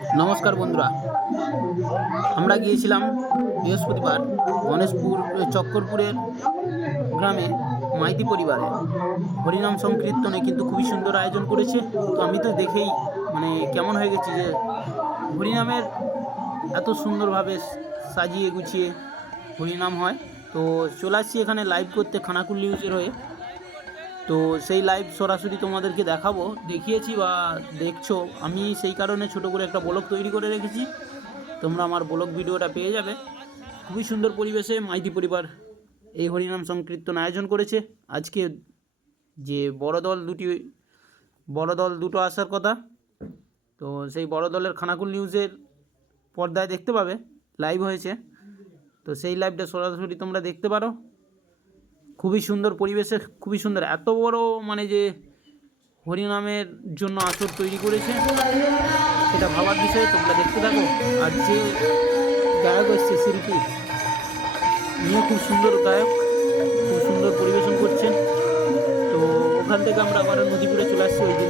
নমস্কার বন্ধুরা। আমরা গিয়েছিলাম বৃহস্পতিবার গণেশপুর চক্করপুরের গ্রামে মাইতি পরিবারে। হরিনাম সংকীর্তনে কিন্তু খুবই সুন্দর আয়োজন করেছে। তো আমি তো দেখেই মানে কেমন হয়ে গেছি যে হরিনামের এত সুন্দরভাবে সাজিয়ে গুছিয়ে হরিনাম হয়। তো চলে আসছি এখানে লাইভ করতে খানাকুল নিউজের হয়ে। তো সেই লাইভ সরাসরি তোমাদেরকে দেখাবো। দেখিয়েছি বা দেখছ। আমি সেই কারণে ছোট করে একটা ব্লগ তৈরি করে রেখেছি। তোমরা আমার ব্লগ ভিডিওটা পেয়ে যাবে। খুবই সুন্দর পরিবেশে মাইতি পরিবার এই হরিনাম সংকীর্তন আয়োজন করেছে। আজকে যে বড় দল দুটি, বড় দল দুটো আসার কথা, তো সেই বড় দলের খানাকুল নিউজের পর্দায় দেখতে পাবে। লাইভ হয়েছে। তো সেই লাইভটা সরাসরি তোমরা দেখতে পারো। খুবই সুন্দর পরিবেশে, খুবই সুন্দর। এত বড় মানে যে হরিনামের জন্য আসর তৈরি করেছে, সেটা ভাবার বিষয়ে তোমরা দেখতে থাকো। আর যে গায়ক হচ্ছে শিল্পী নিয়ে খুব সুন্দর গায়ক, খুব সুন্দর পরিবেশন করছেন। তো ওখান থেকে আমরা আবার নদীপুরে চলে আসছি, ওই দিন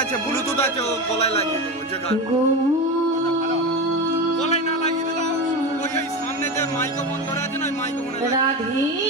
আছে ব্লুটুথ আছে, ও গলায় লাগিয়ে দেবো, যে গান। গলায় না লাগিয়ে দিলাম ওই সামনে যে মাইক্রোফোন ধরে আছে না মাইক্রোফোনে রাধে